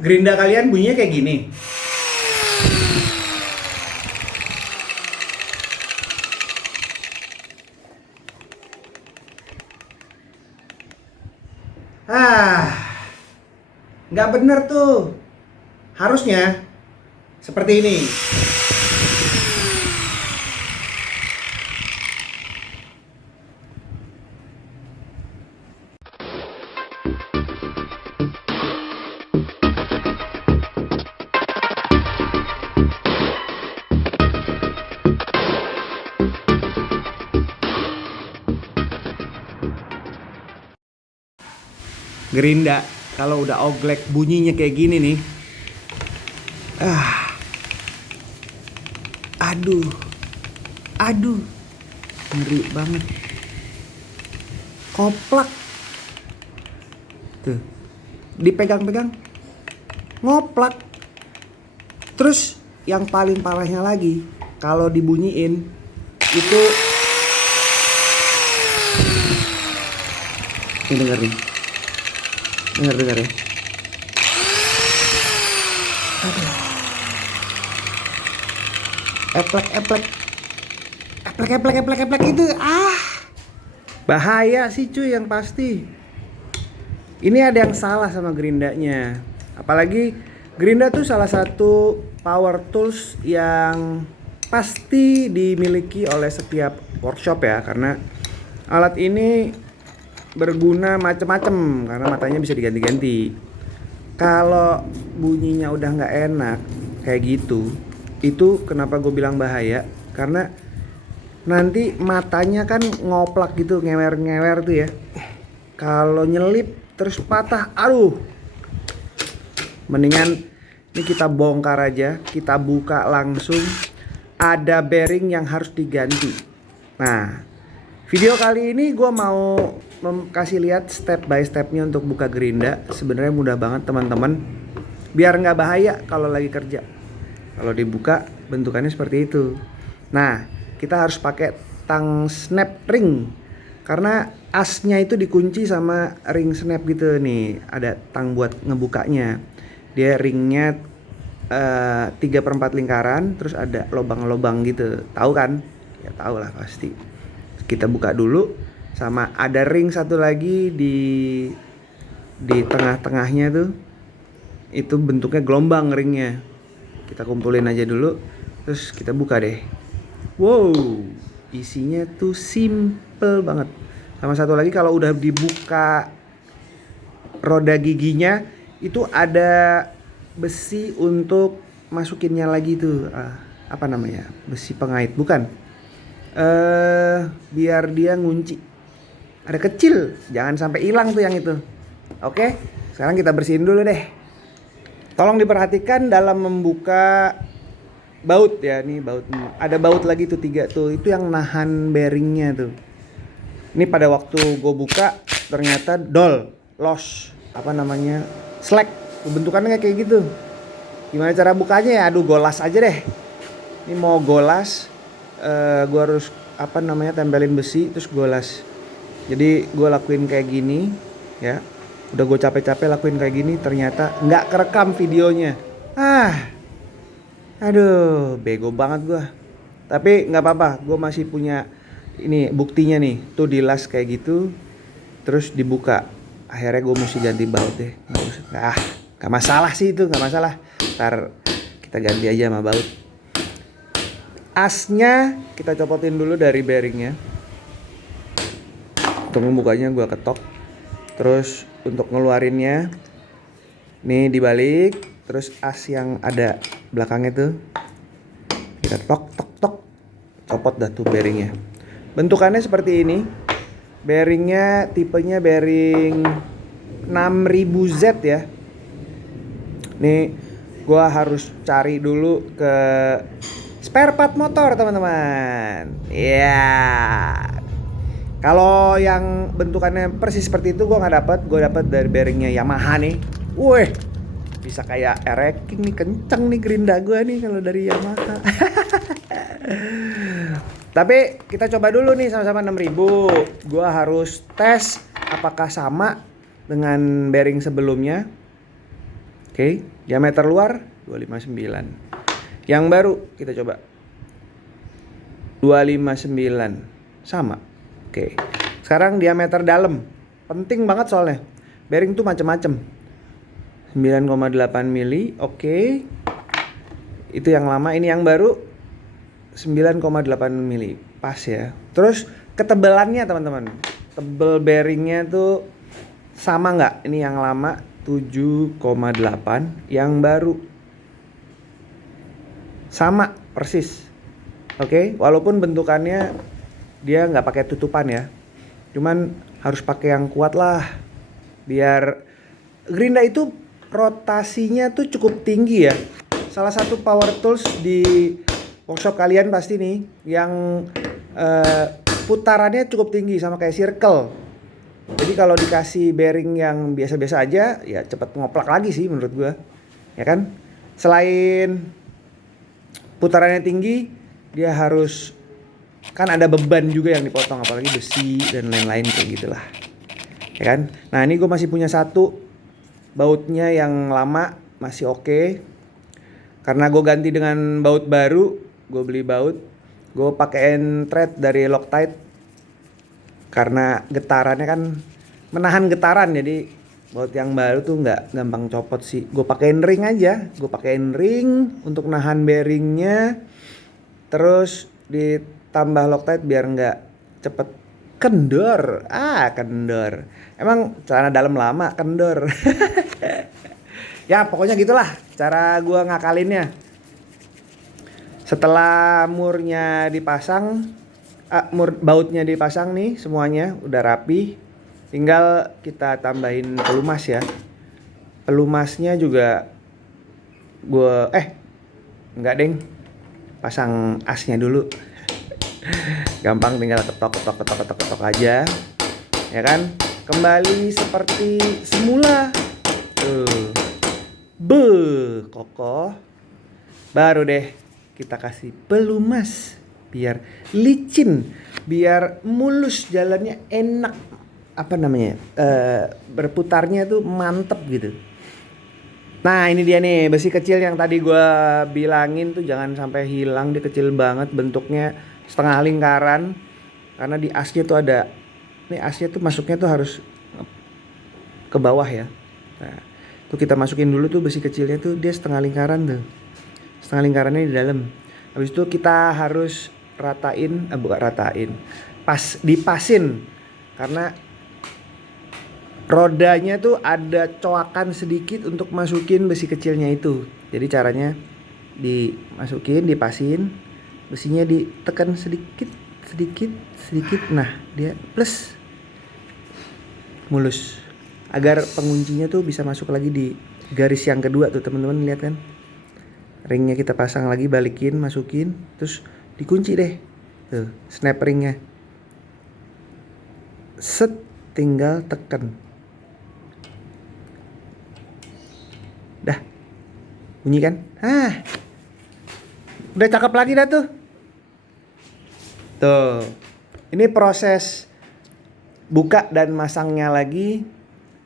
Gerinda kalian bunyinya kayak gini. Ah, nggak bener tuh. Harusnya seperti ini. Gerinda kalau udah oglek bunyinya kayak gini nih. Ah, aduh, aduh, ngeri banget. Koplak. Tuh, dipegang-pegang, ngoplak. Terus yang paling parahnya lagi, kalau dibunyiin itu, ini denger nih, denger ya. Aduh, eplek, eplek, eplek, eplek, eplek, eplek itu, bahaya sih cuy yang pasti. Ini ada yang salah sama gerindanya. Apalagi gerinda tuh salah satu power tools yang pasti dimiliki oleh setiap workshop ya, karena alat ini berguna macem-macem karena matanya bisa diganti-ganti. Kalau bunyinya udah nggak enak kayak gitu, itu kenapa gue bilang bahaya? Karena nanti matanya kan ngoplak gitu, ngewer-ngewer tuh ya. Kalau nyelip terus patah, aduh. Mendingan ini kita bongkar aja, kita buka langsung. Ada bearing yang harus diganti. Nah, video kali ini gue mau kasih lihat step by stepnya untuk buka gerinda. Sebenarnya mudah banget teman-teman. Biar nggak bahaya kalau lagi kerja. Kalau dibuka bentukannya seperti itu. Nah, kita harus pakai tang snap ring. Karena asnya itu dikunci sama ring snap gitu nih. Ada tang buat ngebukanya. Dia ringnya 3/4 lingkaran, terus ada lubang-lubang gitu. Tahu kan? Ya tahu lah pasti. Kita buka dulu, sama ada ring satu lagi di tengah-tengahnya tuh. Itu bentuknya gelombang ringnya. Kita kumpulin aja dulu, terus kita buka deh. Wow, isinya tuh simple banget. Sama satu lagi, kalau udah dibuka roda giginya itu ada besi untuk masukinnya lagi tuh. Apa namanya? Besi pengait, bukan? Biar dia ngunci. Ada kecil, jangan sampai hilang tuh yang itu. Oke, sekarang kita bersihin dulu deh. Tolong diperhatikan dalam membuka baut ya, nih baut. Ada baut lagi tuh 3 tuh, itu yang nahan bearingnya tuh. Ini pada waktu gue buka ternyata loss, apa namanya, slack. Bentukannya kayak gitu. Gimana cara bukanya ya? Aduh, golas aja deh. Ini mau golas, gue harus apa namanya, tempelin besi terus golas. Jadi gue lakuin kayak gini ya. Udah gue capek-capek lakuin kayak gini, ternyata nggak kerekam videonya. Aduh, bego banget gue. Tapi nggak apa-apa, gue masih punya ini buktinya nih. Tuh dilas kayak gitu, terus dibuka. Akhirnya gue mesti ganti baut deh. Gak masalah sih itu, gak masalah. Ntar kita ganti aja sama baut. Asnya kita copotin dulu dari bearingnya. Untuk membukanya gue ketok. Terus untuk ngeluarinnya, nih dibalik. Terus as yang ada belakangnya tuh kita tok tok tok, copot dah tuh bearingnya. Bentukannya seperti ini. Bearingnya tipenya bearing 6000Z ya. Nih gua harus cari dulu ke spare part motor teman-teman. Ya. Kalau yang bentukannya persis seperti itu gua nggak dapat. Gua dapat dari bearingnya Yamaha nih. Wih, bisa kayak ereking nih, kenceng nih gerinda gua nih kalau dari Yamaha. Tapi kita coba dulu nih sama-sama 6000. Gua harus tes apakah sama dengan bearing sebelumnya. Oke, diameter luar 259. Yang baru kita coba 259 sama. Oke. Sekarang diameter dalam. Penting banget soalnya. Bearing tuh macam-macam. 9,8 mili. Oke. Itu yang lama, ini yang baru 9,8 mili. Pas ya. Terus ketebalannya teman-teman. Tebel bearingnya tuh sama nggak? Ini yang lama 7,8, yang baru sama persis. Oke, walaupun bentukannya dia nggak pakai tutupan ya, cuman harus pakai yang kuat lah, biar gerinda itu rotasinya tuh cukup tinggi ya. Salah satu power tools di workshop kalian pasti nih yang putarannya cukup tinggi sama kayak circle. Jadi kalau dikasih bearing yang biasa-biasa aja, ya cepet ngoplak lagi sih menurut gua. Ya kan? Selain putarannya tinggi, dia harus, kan ada beban juga yang dipotong, apalagi besi dan lain-lain kayak gitulah. Ya kan? Nah, ini gua masih punya satu bautnya yang lama, masih oke. Karena gue ganti dengan baut baru, gue beli baut, gue pakein thread dari Loctite. Karena getarannya kan menahan getaran, jadi baut yang baru tuh nggak gampang copot sih. Gue pakein ring aja, gue pakein ring untuk nahan bearingnya. Terus ditambah Loctite biar nggak cepet kendor. Kendor. Emang celana dalam lama kendor. Ya pokoknya gitulah cara gue ngakalinnya. Setelah murnya dipasang, bautnya dipasang nih semuanya udah rapi, tinggal kita tambahin pelumas ya. Pelumasnya juga enggak deng, pasang asnya dulu. Gampang, tinggal ketok aja, ya kan. Kembali seperti semula. Kokoh. Baru deh kita kasih pelumas biar licin, biar mulus jalannya, enak, berputarnya tuh mantep gitu. Nah ini dia nih besi kecil yang tadi gue bilangin tuh jangan sampai hilang. Dia kecil banget, bentuknya setengah lingkaran, karena di asnya tuh ada, ini asnya tuh masuknya tuh harus ke bawah ya. Nah tuh kita masukin dulu tuh besi kecilnya tuh, dia setengah lingkaran tuh, setengah lingkarannya di dalam. Habis itu kita harus dipasin, karena rodanya tuh ada coakan sedikit untuk masukin besi kecilnya itu. Jadi caranya dimasukin, dipasin, besinya ditekan sedikit. Nah dia plus, mulus, agar penguncinya tuh bisa masuk lagi di garis yang kedua tuh teman-teman, lihat kan. Ringnya kita pasang lagi, balikin, masukin, terus dikunci deh. Tuh, snap ringnya. Set, tinggal tekan. Dah. Bunyi kan? Udah cakep lagi dah tuh. Tuh. Ini proses buka dan masangnya lagi.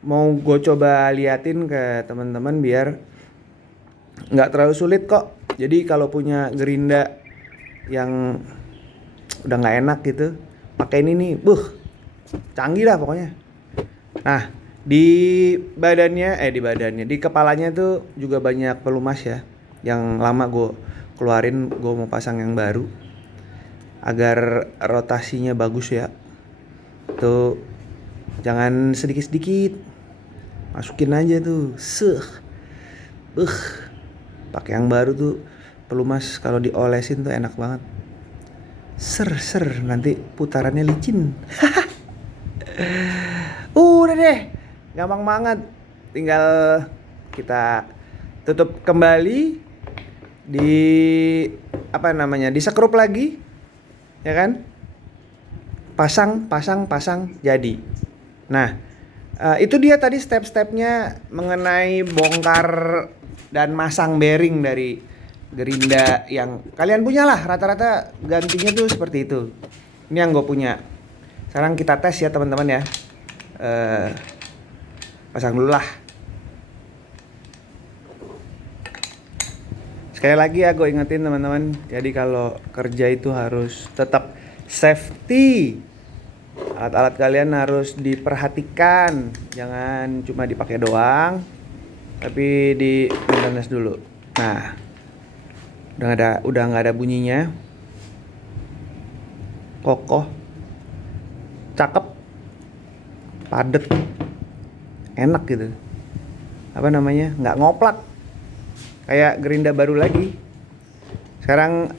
Mau gue coba liatin ke teman-teman biar nggak terlalu sulit kok. Jadi kalau punya gerinda yang udah nggak enak gitu, pakai ini nih, canggih lah pokoknya. Nah di kepalanya tuh juga banyak pelumas ya. Yang lama gue keluarin, gue mau pasang yang baru agar rotasinya bagus ya. Tuh jangan sedikit-sedikit, masukin aja tuh, pakai yang baru tuh pelumas kalau diolesin tuh enak banget. Nanti putarannya licin. Udah deh, gampang banget. Tinggal kita tutup kembali, disekrup lagi, ya kan? Pasang, jadi. Nah, itu dia tadi step-stepnya mengenai bongkar dan masang bearing dari gerinda yang kalian punya lah. Rata-rata gantinya tuh seperti itu. Ini yang gue punya. Sekarang kita tes ya teman-teman ya. Pasang dulu lah. Sekali lagi ya gue ingetin teman-teman, jadi kalau kerja itu harus tetap safety. Alat-alat kalian harus diperhatikan, jangan cuma dipakai doang, tapi di maintenance dulu. Nah, udah nggak ada bunyinya, kokoh, cakep, padet, enak gitu. Apa namanya? Nggak ngoplak, kayak Gerinda baru lagi. Sekarang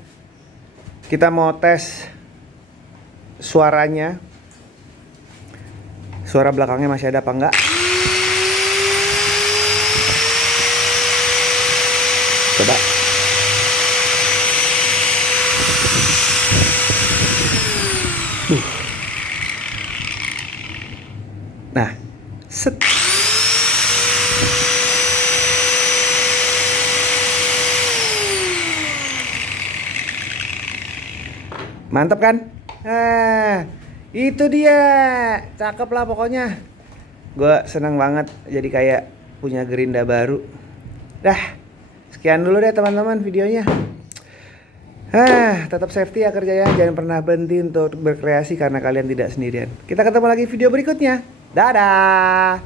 kita mau tes suaranya. Suara belakangnya masih ada apa enggak? Coba. Nah, set. Mantap kan? Itu dia. Cakep lah pokoknya. Gue seneng banget jadi kayak punya Gerinda baru. Dah, sekian dulu deh teman-teman videonya. Tetap safety ya kerjanya. Jangan pernah berhenti untuk berkreasi karena kalian tidak sendirian. Kita ketemu lagi video berikutnya. Dadah.